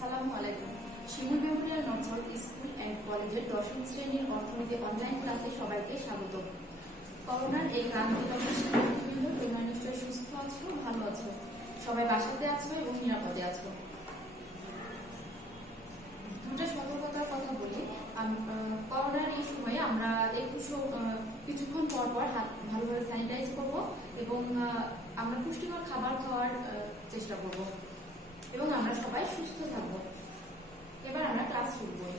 আসসালামু আলাইকুম। শিমুল memorial north school and কলেজের 10ম শ্রেণীর অর্থনীতি অনলাইন ক্লাসে সবাইকে স্বাগত। করোনার এই ক্রান্তিকালে শিক্ষার্থীবৃন্দ তোমরা নিশ্চয়ই সুস্থ আছো, ভালো আছো, সবাই বাসাতে আছো এবং নিরাপদে আছো। দুটো সতর্কতার কথা বলি। করোনার এই সময়ে আমরা কিছুক্ষণ পর পর হাত ভালোভাবে স্যানিটাইজ করব এবং আমরা পুষ্টিকর খাবার খাওয়ার চেষ্টা করব এবং আমরা সবাই সুস্থ থাকবো। এবার আমরা ক্লাস শুরু করি।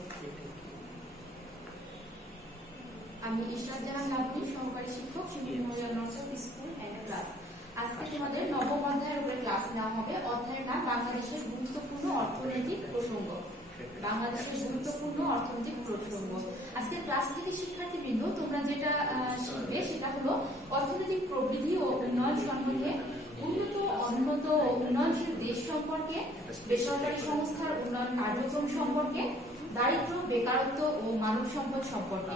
আমি ইশরাত জাহান লাবনী, সহকারী শিক্ষক, Shimul memorial north school and class. আজকে তোমাদের নবম অধ্যায়ের উপরে ক্লাস নেওয়া হবে। অধ্যায়ের নাম বাংলাদেশের গুরুত্বপূর্ণ অর্থনৈতিক প্রসঙ্গ। বাংলাদেশের গুরুত্বপূর্ণ অর্থনৈতিক প্রসঙ্গ। আজকে ক্লাস থেকে শিক্ষার্থীবৃন্দ তোমরা যেটা শিখবে সেটা হলো অর্থনৈতিক প্রবৃদ্ধি ও উন্নয়ন সম্পর্কে, উন্নত অনুন্নত ও উন্নয়নশীল দেশ সম্পর্কে, বেসরকারি সংস্থার উন্নয়ন কার্যক্রম সম্পর্কে, দারিদ্র্য, বেকারত্ব ও মানব সম্পদ সম্পর্কে।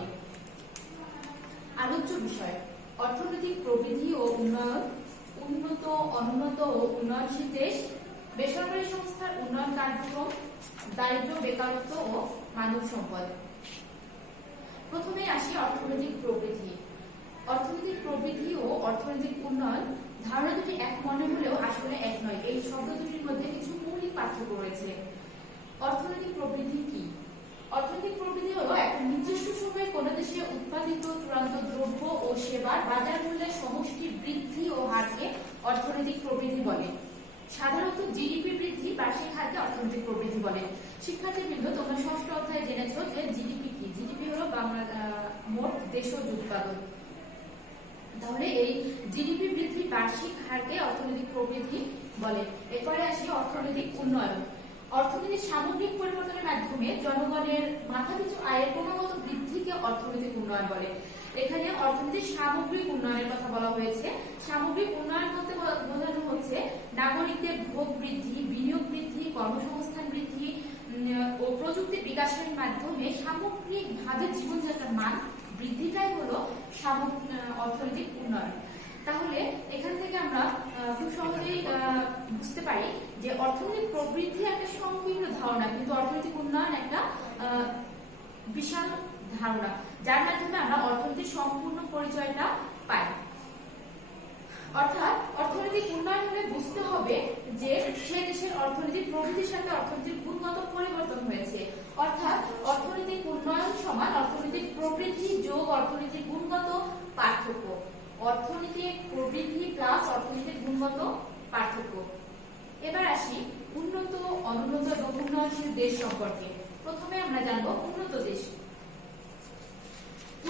আলোচ্য বিষয়: অর্থনৈতিক প্রবৃদ্ধি ও উন্নয়ন, উন্নত অনুন্নত ও উন্নয়নশীল দেশ, বেসরকারি সংস্থার উন্নয়ন কার্যক্রম, দারিদ্র্য, বেকারত্ব ও মানব সম্পদ। প্রথমে আসি অর্থনৈতিক প্রবৃদ্ধি। অর্থনৈতিক প্রবৃদ্ধি ও অর্থনৈতিক উন্নয়ন ধারণা দুটি এক মনে হলেও আসলে এক নয়। এই শব্দ দুটির মধ্যে কিছু মৌলিক পার্থক্য রয়েছে। অর্থনৈতিক প্রবৃদ্ধি কি? অর্থনৈতিক প্রবৃদ্ধি হলো একটা নির্দিষ্ট সময়ে কোনো দেশে উৎপাদিত চূড়ান্ত দ্রব্য ও সেবার বাজার মূল্যের সমষ্টির বৃদ্ধি ও হারকে অর্থনৈতিক প্রবৃদ্ধি বলে। সাধারণত জিডিপি বৃদ্ধি বার্ষিক হারকে অর্থনৈতিক প্রবৃদ্ধি বলে। শিক্ষার্থীবৃন্দ, তোমরা ষষ্ঠ অধ্যায়ে জেনেছো যে জিডিপি কি। জিডিপি হলো মোট দেশজ উৎপাদন। তাহলে এই জিডিপি বৃদ্ধি বার্ষিক হারকে অর্থনৈতিক প্রবৃদ্ধি বলে। এরপরে আসি অর্থনৈতিক উন্নয়ন। অর্থনীতির সামগ্রিক পরিবর্তনের মাধ্যমে জনগণের মাথাপিছু আয়ের ক্রমাগত বৃদ্ধিকে অর্থনৈতিক উন্নয়ন বলে। এখানে অর্থনীতির সামগ্রিক উন্নয়নের কথা বলা হয়েছে। সামগ্রিক উন্নয়ন বলতে বোঝানো হচ্ছে নাগরিকদের ভোগ বৃদ্ধি, বিনিয়োগ বৃদ্ধি, কর্মসংস্থান বৃদ্ধি ও প্রযুক্তি বিকাশের মাধ্যমে সামগ্রিকভাবে জীবনযাত্রার মান বৃদ্ধিটাই হলো অর্থনৈতিক উন্নয়ন। তাহলে এখান থেকে আমরা খুব সহজেই বুঝতে পারি যে অর্থনৈতিক প্রবৃদ্ধি একটা সংকীর্ণ ধারণা, কিন্তু অর্থনৈতিক উন্নয়ন একটা বিশাল ধারণা, যার মাধ্যমে আমরা অর্থনীতির সম্পূর্ণ পরিচয়টা পাই। অর্থাৎ অর্থনৈতিক উন্নয়ন হলে বুঝতে হবে যে সে দেশের অর্থনৈতিক প্রবৃদ্ধির সাথে অর্থনৈতিক গুণগত পরিবর্তন হয়েছে। অর্থাৎ অর্থনৈতিক উন্নয়ন সমান অর্থনৈতিক প্রবৃদ্ধি যোগ অর্থনৈতিক গুণগত পার্থক্য। অর্থনৈতিক প্রবৃদ্ধি প্লাস অর্থনৈতিক গুণগত পার্থক্য। এবার আসি উন্নত, অনুন্নত এবং উন্নয়নশীল দেশ সম্পর্কে। প্রথমে আমরা জানবো উন্নত দেশ।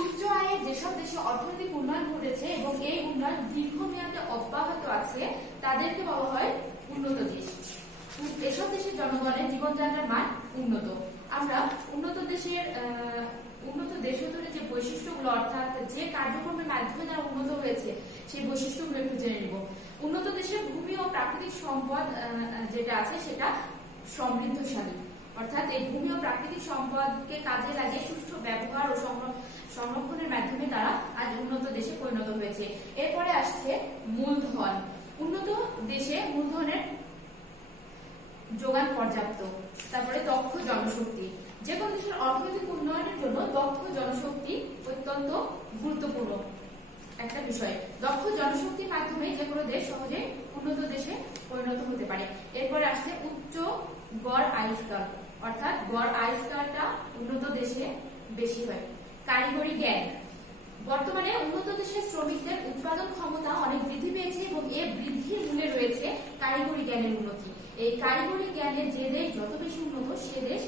উচ্চ আয়ের যেসব দেশে অর্থনৈতিক উন্নয়ন ঘটেছে এবং এই উন্নয়ন দীর্ঘমেয়াদে অব্যাহত আছে তাদেরকে বলা হয় উন্নত দেশ। এসব দেশের জনগণের জীবনযাত্রার মান উন্নত। আমরা উন্নত দেশগুলোর যে বৈশিষ্ট্যগুলো, অর্থাৎ যে কার্যক্রমের মাধ্যমে তারা উন্নত হয়েছে সেই বৈশিষ্ট্যগুলো একটু জেনে নিব। উন্নত দেশের ভূমি ও প্রাকৃতিক সম্পদ যেটা আছে সেটা সমৃদ্ধশালী। অর্থাৎ এই ভূমি ও প্রাকৃতিক সম্পদকে কাজে লাগিয়ে সুষ্ঠু ব্যবহার ও সংরক্ষণের মাধ্যমে তারা আজ উন্নত দেশে পরিণত হয়েছে। এরপরে আসছে মূলধন। উন্নত দেশে মূলধনের যোগান পর্যাপ্ত। তারপরে দক্ষ জনশক্তি। যে কোনো দেশের অর্থনৈতিক উন্নয়নের জন্য দক্ষ জনশক্তি অত্যন্ত গুরুত্বপূর্ণ একটা বিষয়। দক্ষ জনশক্তির মাধ্যমে যে কোনো দেশ সহজে উন্নত দেশে পরিণত হতে পারে। এরপরে আসছে উচ্চ গড় আয়ুষ্কাল। অর্থাৎ গড় আয়ুষ্কালটা উন্নত দেশে বেশি হয়। কারিগরি জ্ঞান। বর্তমানে উন্নত দেশের শ্রমিকদের উৎপাদন ক্ষমতা অনেক বৃদ্ধি পেয়েছে এবং এ বৃদ্ধির মূলে রয়েছে কারিগরি জ্ঞানের উন্নতি। এই কারিগরি জ্ঞানে যে দেশ যত বেশি উন্নত সে দেশ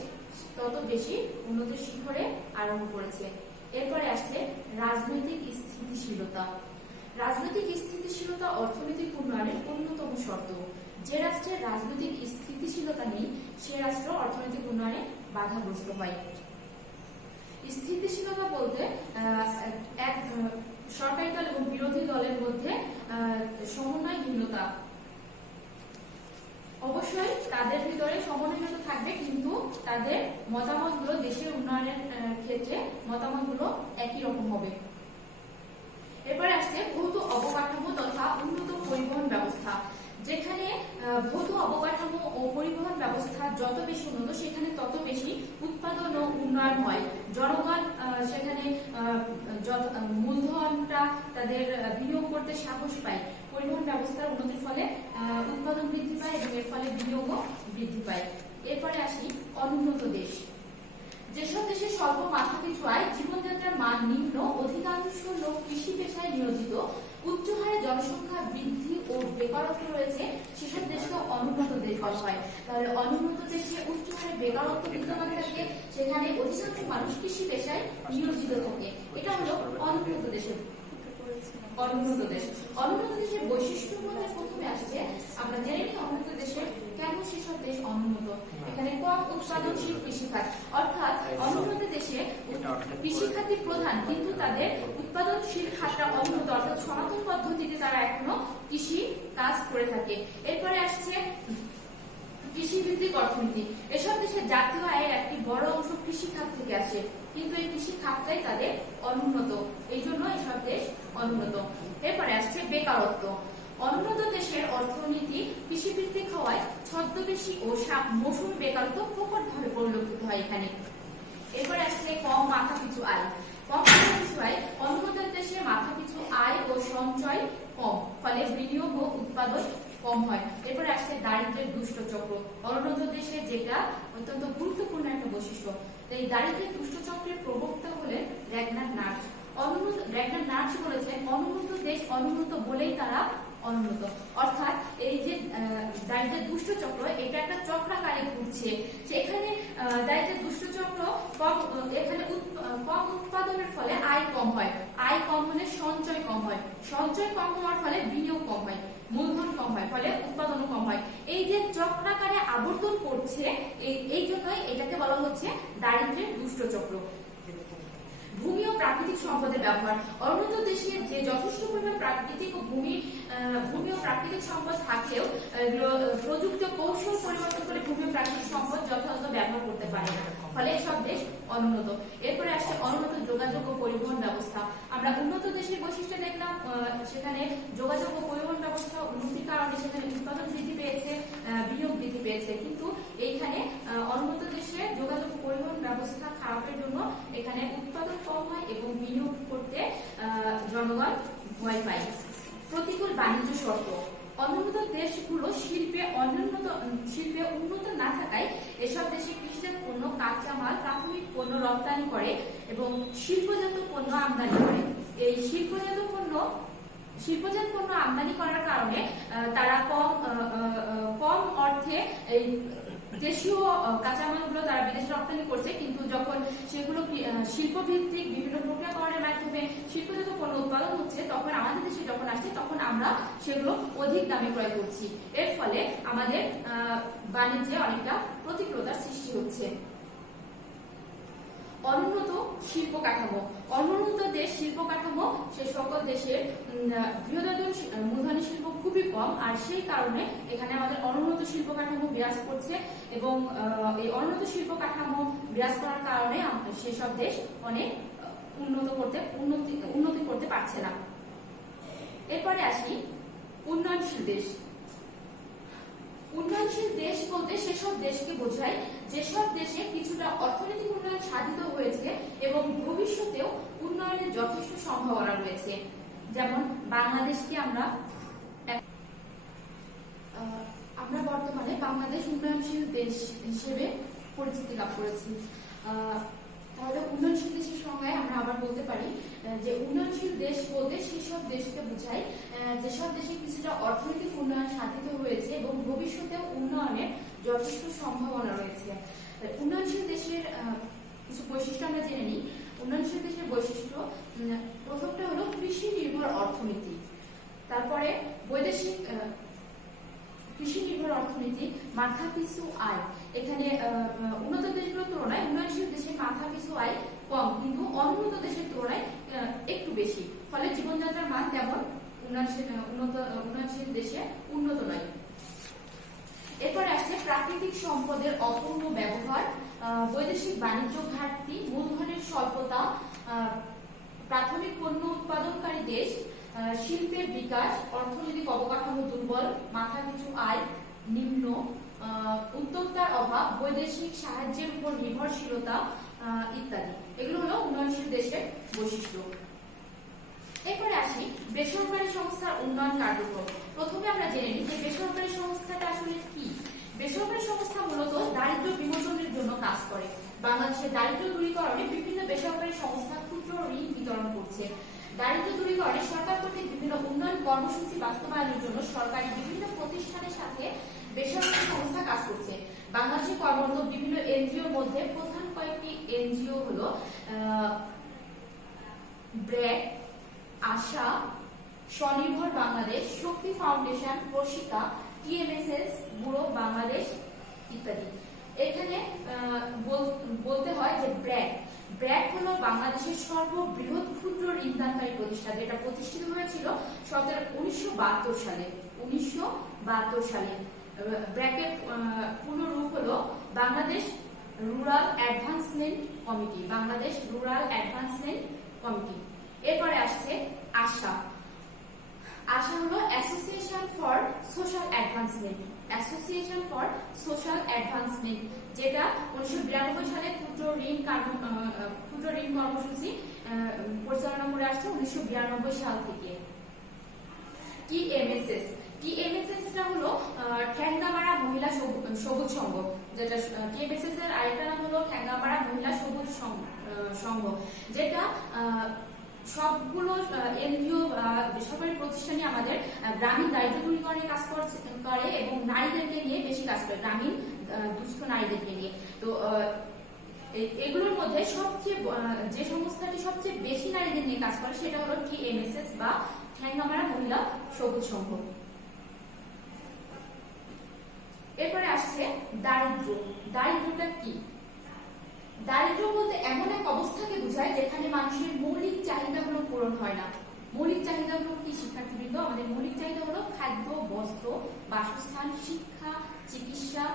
তত বেশি উন্নতির শিখরে আরোহণ করেছে। এরপরে আসছে রাজনৈতিক স্থিতিশীলতা। রাজনৈতিক স্থিতিশীলতা অর্থনৈতিক উন্নয়নের অন্যতম শর্ত। যে রাষ্ট্রের রাজনৈতিক স্থিতিশীলতা নেই সে রাষ্ট্র অর্থনৈতিক উন্নয়নে বাধাগ্রস্ত হয়। স্থিতিশীলতা বলতে এক সরকারি দল এবং বিরোধী দলের মধ্যে সমন্বয়হীনতা। অবশ্যই তাদের ভিতরে সমন্বয়হীনতা থাকবে, কিন্তু তাদের মতামতগুলো দেশের উন্নয়নের ক্ষেত্রে মতামতগুলো একই রকম হবে। এরপরে আসছে ভৌত অবকাঠামো তথা উন্নত পরিবহন ব্যবস্থা। যেখানে ভৌত অবকাঠামো ও পরিবহন ব্যবস্থা যত বেশি উন্নত সেখানে তত বেশি উৎপাদন ও উন্নয়ন হয়। জনগণ সেখানে মূলধনটা তাদের বিনিয়োগ করতে সাহস পায়। পরিবহন ব্যবস্থার উন্নতির ফলে উৎপাদন বৃদ্ধি পায় এবং এর ফলে বিনিয়োগও বৃদ্ধি পায়। এরপরে আসি অনুন্নত দেশ। যেসব দেশে স্বল্প মাথাপিছু আয়, জীবনযাত্রার মান নিম্ন, অধিকাংশ লোক কৃষি পেশায় নিয়োজিত, উচ্চ হারে জনসংখ্যা বৃদ্ধি ও বেকারত্ব রয়েছে, সেসব দেশকে অনুন্নত দেশ বলা হয়। তাহলে অনুন্নত দেশে উচ্চ হারে বেকারত্ব বিদ্যমান থাকে, সেখানে অধিকাংশ মানুষ কৃষি পেশায় নিয়োজিত থাকে। এটা হলো অনুন্নত দেশের অনুন্নত দেশ। অনুন্নত দেশের বৈশিষ্ট্য মধ্যে প্রথমে আসছে, আমরা জেনে নিই অনুন্নত দেশে কেন সেসব দেশ অনুন্নত। এখানে কম উৎপাদনশীল কৃষিখাত, অর্থাৎ অনুন্নত দেশে কৃষিখাতই প্রধান, কিন্তু তাদের উৎপাদনশীল খাতটা অনুন্নত, অর্থাৎ সনাতন পদ্ধতিতে তারা এখনো কৃষি কাজ করে থাকে। এরপরে আসছে কৃষিভিত্তিক অর্থনীতি। এসব দেশের জাতীয় আয়ের একটি বড় অংশ কৃষি খাত থেকে আসে, কিন্তু এই কৃষি খাতটাই তাদের অনুন্নত, এই জন্য এসব দেশ অনুন্নত। এরপরে আসছে বেকারত্ব। অনুন্নত দেশের অর্থনীতি কৃষিভিত্তিক হওয়ায় ছদ্মবেশী ও মৌসুমী বেকারত্ব প্রকটভাবে পরিলক্ষিত হয় এখানে। এরপরে আসছে কম মাথাপিছু আয়। কম মাথাপিছু আয়, অনুন্নত দেশে মাথাপিছু আয় ও সঞ্চয় কম, ফলে বিনিয়োগ ও উৎপাদন কম হয়। এরপরে আসছে দারিদ্র্যের দুষ্ট চক্র। অনুন্নত দেশে যেটা অত্যন্ত গুরুত্বপূর্ণ একটা বৈশিষ্ট্য। এই দারিদ্র্যের দুষ্ট চক্রের প্রবক্তা হলেন র্যাগনার নার্স। র্যাগনার নার্স বলেছেন, অনুন্নত দেশ অনুন্নত বলেই তারা অনুন্নত, অর্থাৎ এই যে দারিদ্র্যের দুষ্ট চক্র, এটা একটা চক্রাকারে ঘুরছে। সেখানে দারিদ্র্যের দুষ্ট চক্র এখানে কম উৎপাদনের ফলে আয় কম হয়, আয় কম হলে সঞ্চয় কম হয়, সঞ্চয় কম হওয়ার ফলে বিনিয়োগ কম হয়, মূলধন কম হয়, ফলে উৎপাদনও কম হয়। এই যে চক্রাকারে আবর্তন করছে, এই জন্যই এটাকে বলা হচ্ছে দারিদ্র্যের দুষ্ট চক্র। ভূমি ও প্রাকৃতিক সম্পদের ব্যবহার। অনুন্নত দেশে যে যথেষ্ট পরিমাণ প্রাকৃতিক ও ভূমি ও প্রাকৃতিক সম্পদ থাকলেও প্রযুক্তি ও কৌশল পরিবর্তন করে ভূমি ও প্রাকৃতিক সম্পদ যথাযথ ব্যবহার করতে পারে না, ফলে সব দেশ অনুন্নত। এরপরে আসছে অনুন্নত যোগাযোগ ও পরিবহন ব্যবস্থা। আমরা উন্নত দেশের বৈশিষ্ট্য দেখলাম, সেখানে যোগাযোগ ও পরিবহন ব্যবস্থা উন্নতির কারণে সেখানে উৎপাদন বৃদ্ধি পেয়েছে, বিনিয়োগ বৃদ্ধি পেয়েছে, কিন্তু এইখানে অনুন্নত দেশে যোগাযোগ ও পরিবহন ব্যবস্থা খারাপের জন্য এখানে উৎপাদন কম হয় এবং বিনিয়োগ করতে জনগণ ভয় পায়। প্রতিকূল বাণিজ্য শর্ত। অনুন্নত দেশগুলো শিল্পে উন্নত না থাকায় এসব দেশে কৃষিজাত পণ্য, কাঁচামাল, প্রাথমিক পণ্য রপ্তানি করে এবং শিল্পজাত পণ্য আমদানি করে। এই শিল্পজাত পণ্য আমদানি করার কারণে তারা কম অর্থে এই দেশীয় কাঁচামালগুলো তারা বিদেশে রপ্তানি করছে, কিন্তু যখন সেগুলো শিল্পভিত্তিক বিভিন্ন প্রক্রিয়াকরণের মাধ্যমে শিল্পজাত পণ্য উৎপাদন হচ্ছে, তখন আমাদের দেশে যখন আসছে তখন আমরা সেগুলো অধিক দামে ক্রয় করছি। এর ফলে আমাদের বাণিজ্যে অনেকটা প্রতিকূলতার সৃষ্টি হচ্ছে। অনুন্নত শিল্প কাঠামো। অনুন্নত দেশ শিল্প কাঠামো সে সকল দেশের বৃহদায়তন মূলধনী শিল্প খুবই কম, আর সেই কারণে এখানে আমাদের অনুন্নত শিল্প কাঠামো বিরাজ করছে এবং এই অনুন্নত শিল্প কাঠামো বিরাজ করার কারণে সেসব দেশ অনেক উন্নতি করতে পারছে না। এরপরে আসি উন্নয়নশীল দেশ। উন্নয়নশীল দেশ বলতে সেসব দেশকে বোঝায় যেসব দেশে কিছুটা অর্থনৈতিক উন্নয়ন সাধিত হয়েছে এবং ভবিষ্যতেও উন্নয়নের যথেষ্ট সম্ভাবনা রয়েছে। যেমন বাংলাদেশকে আমরা বর্তমানে বাংলাদেশ উন্নয়নশীল দেশ হিসেবে পরিচিতি লাভ করেছি। তাহলে উন্নয়নশীল দেশের সংজ্ঞায় আমরা আবার বলতে পারি যে উন্নয়নশীল দেশ বলতে সেসব দেশকে বোঝায় যেসব দেশে কিছুটা অর্থনৈতিক উন্নয়ন সাধিত হয়েছে এবং ভবিষ্যতে উন্নয়নের যথেষ্ট সম্ভাবনা রয়েছে। উন্নয়নশীল দেশের কিছু বৈশিষ্ট্য আমরা জেনে নিই। উন্নয়নশীল দেশের বৈশিষ্ট্য, প্রথমটা হলো কৃষি নির্ভর অর্থনীতি, তারপরে বৈদেশিক কৃষি নির্ভর অর্থনীতি, মাথাপিছু আয়। এখানে উন্নত দেশগুলোর তুলনায় উন্নয়নশীল দেশের মাথাপিছু আয় কম, কিন্তু অনুন্নত দেশের তুলনায় একটু বেশি, ফলে জীবনযাত্রার মান তেমন উন্নয়নশীল দেশে উন্নত নয়। এরপরে আসছে প্রাকৃতিক সম্পদের অপূর্ণ ব্যবহার, বৈদেশিক বাণিজ্য ঘাটতি, মূলধনের স্বল্পতা, প্রাথমিক পণ্য উৎপাদনকারী দেশ, শিল্পের বিকাশ, অর্থনৈতিক অবকাঠামো দুর্বল, মাথাপিছু আয় নিম্ন, উদ্যোক্তার অভাব, বৈদেশিক সাহায্যের উপর নির্ভরশীলতা ইত্যাদি। এগুলো হলো উন্নয়নশীল দেশের বৈশিষ্ট্য। এরপরে আসি বেসরকারি সংস্থার উন্নয়ন কার্যক্রম। প্রথমে আমরা জেনে নিই যে বেসরকারি সংস্থাটা আসলে কি। বেসরকারি সংস্থা মূলত দারিদ্র্য বিমোচনের জন্য কাজ করে। বাংলাদেশের দারিদ্র্য দূরীকরণে বিভিন্ন বেসরকারি সংস্থা ক্ষুদ্র ঋণ বিতরণ করছে। দারিদ্র্য দূরীকরণে সরকার কর্তৃক বিভিন্ন উন্নয়ন কর্মসূচি বাস্তবায়নের জন্য সরকারি বিভিন্ন প্রতিষ্ঠানের সাথে বেসরকারি সংস্থা কাজ করছে। বাংলাদেশে কর্মরত বিভিন্ন এনজিওর মধ্যে প্রধান কয়েকটি এনজিও হলো ব্র্যাক, আশা, স্বনির্ভর বাংলাদেশ, শক্তি ফাউন্ডেশন, প্রশিকা, টিএমএসএস, ব্যুরো বাংলাদেশ ইত্যাদি। এখানে বলতে হয় যে ব্র্যাক হলো বাংলাদেশের সর্ববৃহৎ ক্ষুদ্র ঋণদানকারী প্রতিষ্ঠান, যেটা প্রতিষ্ঠিত হয়েছিল 1972 সালে। 1972 সালে ব্র্যাকের পূর্ণ রূপ হলো Bangladesh rural advancement committee. Bangladesh rural advancement committee. এরপরে আসছে আশা। আশা হলো association for social advancement. Association for social advancement, যেটা 1992 সালে ক্ষুদ্র ঋণ কর্মসূচি পরিচালনা করে আসছে 1992 সাল থেকে। টিএমএসএস। টিএমএসএসটা হলো ঠ্যাঙ্গামারা মহিলা সবুজ সংঘ, যেটা টিএমএসএস এর আরেকটা নাম হলো ঠ্যাঙ্গামারা মহিলা সবুজ সংঘ, যেটা সবগুলো এনজিও বেসরকারি প্রতিষ্ঠানই আমাদের গ্রামীণ দারিদ্র্য দূরীকরণে কাজ করে এবং নারীদেরকে নিয়ে বেশি কাজ করে, গ্রামীণ দুস্থ নারীদেরকে নিয়ে। তো এগুলোর মধ্যে সবচেয়ে যে সংস্থাটি সবচেয়ে বেশি নারীদের নিয়ে কাজ করে সেটা হলো টিএমএসএস বা ঠ্যাঙ্গামারা মহিলা সবুজ সংঘ। এরপরে আসছে দারিদ্র্য। দারিদ্র্যটা কি? দারিদ্র বলতে এমন এক অবস্থাকে বোঝায় যেখানে মানুষের মৌলিক চাহিদাগুলো পূরণ হয় না। মৌলিক চাহিদাগুলো কি শিক্ষার্থীবৃন্দ? আমাদের মৌলিক চাহিদা হলো খাদ্য, বস্ত্র, বাসস্থান, শিক্ষা, চিকিৎসা।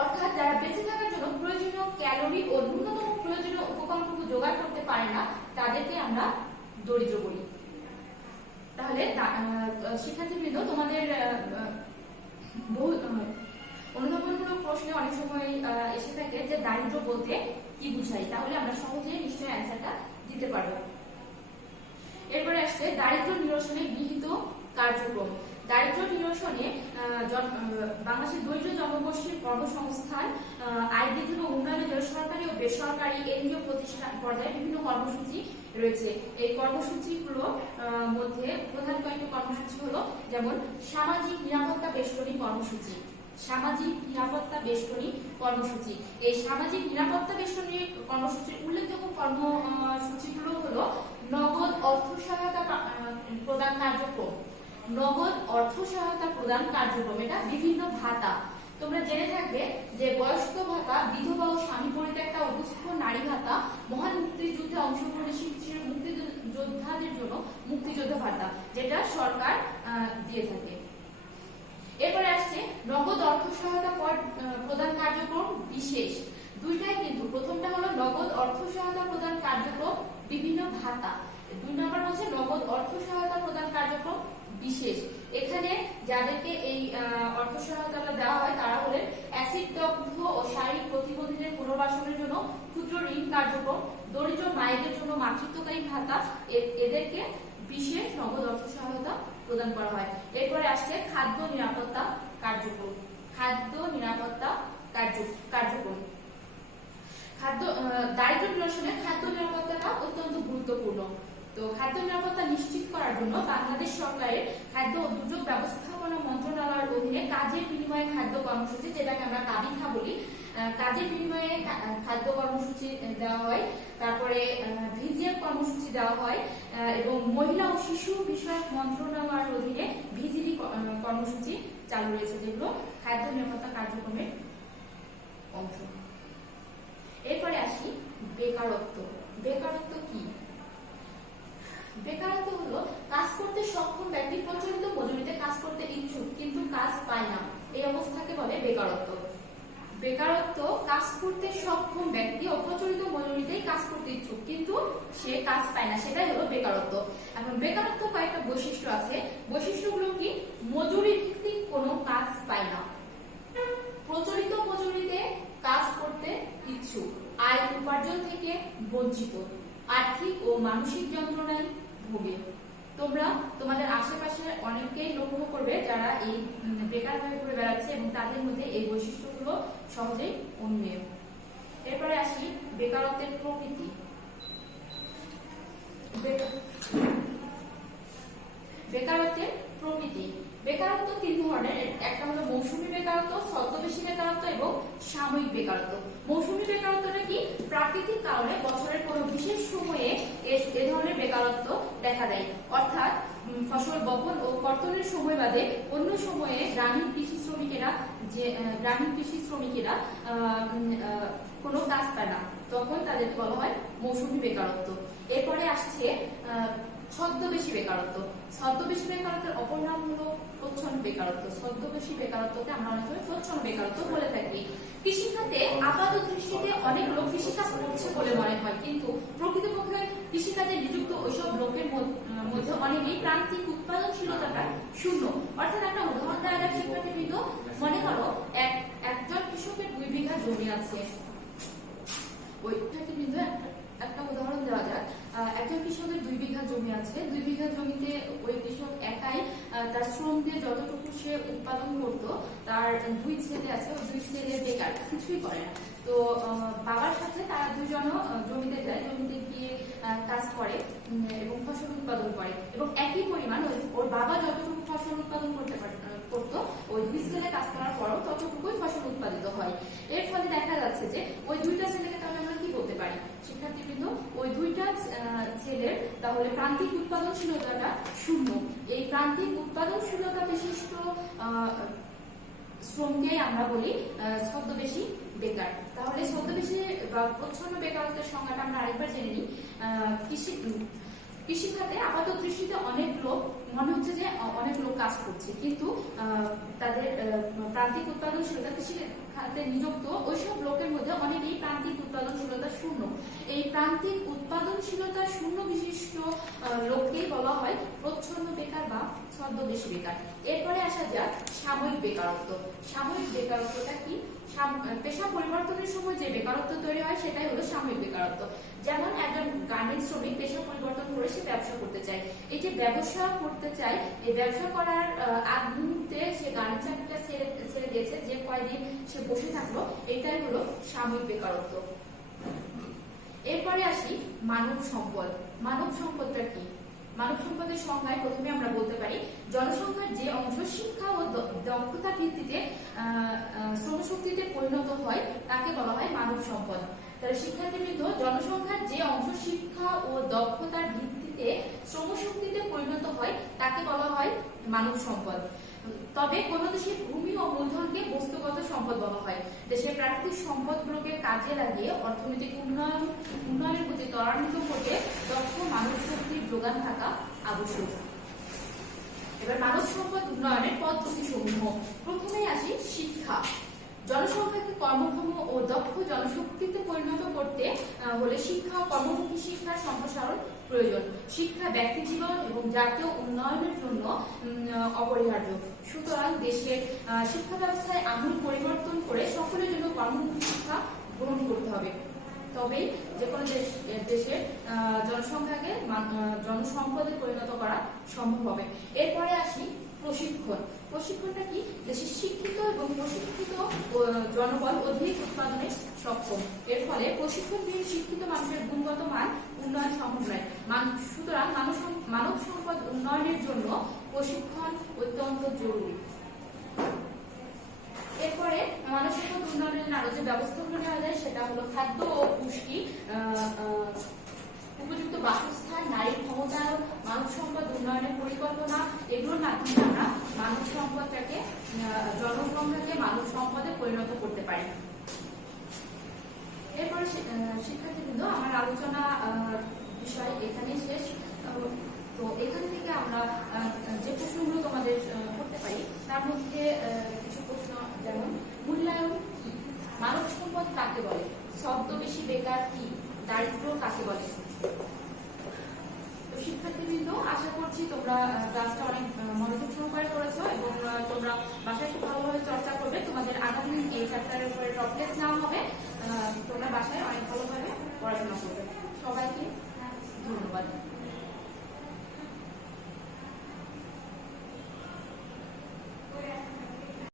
অর্থাৎ যারা বেঁচে থাকার জন্য প্রয়োজনীয় ক্যালোরি ও ন্যূনতম প্রয়োজনীয় উপকরণটুকু জোগাড় করতে পারে না, তাদেরকে আমরা দরিদ্র বলি। তাহলে শিক্ষার্থীবৃন্দ, তোমাদের অনুধাবনমূলক প্রশ্নে অনেক সময় এসে থাকে যে দারিদ্র বলতে কি বুঝাই, তাহলে আমরা সহজে নিশ্চয়ই অ্যান্সারটা দিতে পারবো। এরপরে আসছে দারিদ্র নিরসনে গৃহীত কার্যক্রম। দারিদ্র নিরসনে বাংলাদেশের দরিদ্র জনগোষ্ঠীর কর্মসংস্থান, আয় বৃদ্ধি ও উন্নয়নের জন্য সরকারি ও বেসরকারি এনজিও প্রতিষ্ঠান পর্যায়ে বিভিন্ন কর্মসূচি রয়েছে। এই কর্মসূচিগুলোর মধ্যে প্রধান কয়েকটি কর্মসূচি হলো যেমন সামাজিক নিরাপত্তা বেষ্টনী কর্মসূচি। সামাজিক নিরাপত্তা বেষ্টনী কর্মসূচি। এই সামাজিক নিরাপত্তা বেষ্টনী কর্মসূচির উল্লেখযোগ্য কর্মসূচিগুলো হলো নগদ অর্থ সহায়তা প্রদান কার্যক্রম। নগদ অর্থ সহায়তা প্রদান কার্যক্রম, এটা বিভিন্ন ভাতা। তোমরা জেনে থাকবে যে বয়স্ক ভাতা, বিধবা ও স্বামী পরিত্যক্তা অবস্থ নারী ভাতা, মহান মুক্তিযুদ্ধে অংশগ্রহণশীল মুক্তিযোদ্ধাদের জন্য মুক্তিযোদ্ধা ভাতা, যেটা সরকার দিয়ে থাকে। এরপরে আসছে নগদ অর্থ সহায়তা প্রদান কার্যক্রম বিশেষ। দুইটাই কিন্তু, প্রথমটা হলো নগদ অর্থ সহায়তা প্রদান কার্যক্রম বিভিন্ন ভাতা, 2 নম্বর হচ্ছে নগদ অর্থ সহায়তা প্রদান কার্যক্রম বিশেষ। এখানে যাদেরকে এই অর্থ সহায়তাটা দেওয়া হয় তারা হলেন অ্যাসিডদগ্ধ ও শারীরিক প্রতিবন্ধীদের পুনর্বাসনের জন্য ক্ষুদ্র ঋণ কার্যক্রম, দরিদ্র মায়েদের জন্য মাতৃত্বকালীন ভাতা, এদেরকে বিশেষ নগদ অর্থ সহায়তা প্রদান করা হয়। এরপরে আসছে খাদ্য নিরাপত্তা কার্যক্রম। খাদ্য নিরাপত্তা কার্যক্রম। দারিদ্র নিরসনে খাদ্য নিরাপত্তাটা অত্যন্ত গুরুত্বপূর্ণ। তো খাদ্য নিরাপত্তা নিশ্চিত করার জন্য বাংলাদেশ সরকারের খাদ্য ও দুর্যোগ ব্যবস্থাপনা মন্ত্রণালয়ের অধীনে কাজের বিনিময়ে খাদ্য কর্মসূচি, যেটাকে আমরা কাবিখা বলি, কাজের বিনিময়ে খাদ্য কর্মসূচি দেওয়া হয়। তারপরে ভিজিএফ কর্মসূচি দেওয়া হয় এবং মহিলা ও শিশু বিষয়ক মন্ত্রণালয়ের অধীনে ভিজিডি কর্মসূচি চালু রয়েছে, যেগুলো খাদ্য নিরাপত্তা কার্যক্রমের অংশ। এরপরে আসি বেকারত্ব। বেকারত্ব কি? বেকারত্ব হলো কাজ করতে সক্ষম ব্যক্তি প্রচলিত মজুরিতে কাজ করতে ইচ্ছুক কিন্তু কাজ পায় না, এই অবস্থাকে বলে বেকারত্ব। বেকারত্ব কাজ করতে সক্ষম ব্যক্তি ও প্রচলিত মজুরিতেই কাজ করতে ইচ্ছুক কিন্তু সে কাজ পায় না, সেটাই হলো বেকারত্ব। এখন বেকারত্ব কয়েকটা বৈশিষ্ট্য আছে। বৈশিষ্ট্যগুলো কি? মজুরি ভিত্তিক কোনো কাজ পায় না, প্রচলিত মজুরিতে কাজ করতে ইচ্ছুক, আয় উপার্জন থেকে বঞ্চিত, আর্থিক ও মানসিক যন্ত্রণায় ভোগে। তোমরা তোমাদের আশেপাশে অনেককেই লক্ষ্য করবে যারা এই বেকার হয়ে ঘুরে বেড়াচ্ছে এবং তাদের মধ্যে এই বৈশিষ্ট্যগুলো সহজেই অনুমেয়। এরপরে আসি বেকারত্বের প্রকৃতি। বেকারত্বের প্রকৃতি। বেকারত্ব তিন ধরনের, একটা হলো মৌসুমী বেকারত্ব, ছদ্মবেশী বেকারত্ব এবং সাময়িক বেকারত্ব। মৌসুমী বেকারত্বটা কি? প্রাকৃতিক কারণে বছরের কোনো বিশেষ সময়ে এ ধরনের বেকারত্ব দেখা দেয়, অর্থাৎ ফসল বপন ও কর্তনের সময় বাদে অন্য সময়ে গ্রামীণ কৃষি শ্রমিকেরা কোনো কাজ পায় না, তখন তাদের বলা হয় মৌসুমী বেকারত্ব। এরপরে আসছে ছদ্মবেশী বেকারত্ব। ছদ্মবেশী বেকারত্বের অপর নাম হলো প্রচ্ছন্ন বেকারত্ব। ছদ্মবেশী বেকারত্বকে আমরা অনেক সময় প্রচ্ছন্ন বেকারত্ব বলে থাকি। কৃষিখাতে আপাত দৃষ্টিতে অনেক লোক কৃষিকাজ করছে বলে মনে হয়, কিন্তু প্রকৃতপক্ষে কৃষিকাজে নিযুক্ত ওইসব লোকের মধ্যে অনেকেই প্রান্তিক উৎপাদনশীলতাটা শূন্য। অর্থাৎ একটা উদাহরণ দেওয়া যায় শিক্ষার্থীবৃন্দ, মনে করো একজন কৃষকের 2 বিঘা জমি আছে। ওই শিক্ষার্থীবৃন্দ একটা উদাহরণ দেওয়া যাক। একজন কৃষকের 2 বিঘা জমি আছে। 2 বিঘা জমিতে ওই কৃষক একাই তার শ্রম দিয়ে যতটুকু সে উৎপাদন করতো, তার 2 ছেলে আছে, ওই 2 ছেলে বেকার, কিছুই করে না। তো বাবার সাথে তারা দুজনও জমিতে যায়, জমিতে গিয়ে কাজ করে এবং ফসল উৎপাদন করে, এবং একই পরিমাণ ওর বাবা যতটুকু ফসল উৎপাদন করতো, ওই 2 ছেলে কাজ করার পরও ততটুকুই ফসল উৎপাদিত হয়। এর ফলে দেখা যাচ্ছে যে ওই 2টা ছেলেকে তাহলে আমরা কি বলতে পারি শিক্ষার্থীবৃন্দ? ওই 2টা ছেলের তাহলে প্রান্তিক উৎপাদনশীলতাটা শূন্য। এই প্রান্তিক উৎপাদনশীলতা বিশিষ্ট শ্রমকে আমরা বলি ছদ্মবেশী বেকার। তাহলে ছদ্মবেশী বা প্রচ্ছন্ন বেকারত্বের সংজ্ঞাটা আমরা আরেকবার জেনে নিই। কৃষিখাতে আপাত দৃষ্টিতে অনেক লোক মনে হচ্ছে যে অনেক লোক কাজ করছে, কিন্তু তাদের প্রান্তিক উৎপাদনশীলতা, কৃষি খাতে নিযুক্ত ওইসব লোকের মধ্যে অনেকেই প্রান্তিক উৎপাদনশীলতা শূন্য। এই প্রান্তিক উৎপাদনশীলতা শূন্য বিশিষ্ট লোককেই বলা হয় প্রচ্ছন্ন বেকার বা ছদ্মবেশী বেকার। এরপরে আসা যাক সাময়িক বেকারত্ব। সাময়িক বেকারত্বটা কি? পেশা পরিবর্তনের সময় যে বেকারত্ব তৈরি হয় সেটাই হলো সাময়িক বেকারত্ব। যেমন একজন গার্মেন্টস শ্রমিক পেশা পরিবর্তন করে সে ব্যবসা করতে চায়। এই যে ব্যবসা করতে চায়, এই ব্যবসা করার আগ মুহূর্তে সে গার্মেন্টস চাকরিটা ছেড়ে দিয়েছে, যে কয়দিন সে বসে থাকলো, এটাই হলো সাময়িক বেকারত্ব। এরপরে আসি মানব সম্পদ। মানব সম্পদটা কি? মানব সম্পদের সংজ্ঞায় প্রথমে আমরা বলতে পারি, জনসংখ্যার যে অংশ শিক্ষা ও দক্ষতা ভিত্তিতে শ্রমশক্তিতে পরিণত হয় তাকে বলা হয় মানব সম্পদ। তাহলে শিক্ষার্থীবৃন্দ, জনসংখ্যার যে অংশ শিক্ষা ও দক্ষতার ভিত্তিতে শ্রমশক্তিতে পরিণত হয় তাকে বলা হয় মানব সম্পদ। তবে কোন দেশের ভূমি ও মূলধনকে বস্তুগত সম্পদ বলা হয়। দেশের প্রাকৃতিক সম্পদগুলোকে কাজে লাগিয়ে অর্থনৈতিক উন্নয়নের প্রতি ত্বরান্বিত করতে দক্ষ মানব শক্তির যোগান থাকা আবশ্যক। এবার মানব সম্পদ উন্নয়নের পদ্ধতি সমূহ। প্রথমেই আসি শিক্ষা। জনসংখ্যাকে কর্মক্ষম ও দক্ষ জনশক্তিতে পরিণত করতে হলে শিক্ষা ও কর্মমুখী শিক্ষার সম্প্রসারণ প্রয়োজন। শিক্ষা ব্যক্তি জীবন এবং জাতীয় উন্নয়নের জন্য অপরিহার্য। সুতরাং দেশের শিক্ষা ব্যবস্থায় আমূল পরিবর্তন করে সকলের জন্য কর্মমুখী শিক্ষা গ্রহণ করতে হবে, তবেই যে কোনো দেশের জনসংখ্যাকে জনসম্পদে পরিণত করা সম্ভব হবে। এরপরে আসি প্রশিক্ষণ। প্রশিক্ষণটা কি? দেশের শিক্ষিত এবং প্রশিক্ষিত জনবল অধিক উৎপাদনে সক্ষম। এর ফলে প্রশিক্ষণবিহীন শিক্ষিত মানুষের গুণগত মান উন্নয়ন সম্ভব নয়। সুতরাং মানব সম্পদ উন্নয়নের জন্য প্রশিক্ষণ অত্যন্ত জরুরি। এরপরে মানব সম্পদ উন্নয়নের আরো যে ব্যবস্থাগুলো নেওয়া যায় সেটা হলো খাদ্য ও পুষ্টি, উপযুক্ত বাসস্থান, নারীর ক্ষমতায়ন, মানব সম্পদ উন্নয়নের পরিকল্পনা, এগুলোর মাধ্যমে আমরা মানব সম্পদটাকে জনসংখ্যাকে মানব সম্পদে পরিণত করতে পারি। এরপরে শিক্ষার্থীবৃন্দ, আমার আলোচনা বিষয় এখানেই শেষ। তো এখান থেকে আমরা যে প্রশ্নগুলো তোমাদের করতে পারি তার মধ্যে কিছু প্রশ্ন, যেমন মূল্যায়ন কি, মানব সম্পদ কাকে বলে, ছদ্মবেশী বেকার কি, দারিদ্র্য কাকে বলে। তো শিক্ষার্থীবৃন্দ, আশা করছি করছি তোমরা ক্লাসটা অনেক মনোযোগ সহকারে করেছো এবং তোমরা বাসায় খুব ভালোভাবে চর্চা করবে। তোমাদের আগামী এই চ্যাপ্টারের উপরে টপ টেস্ট নেওয়া হবে, তোমরা বাসায় অনেক ভালোভাবে পড়াশোনা করবে।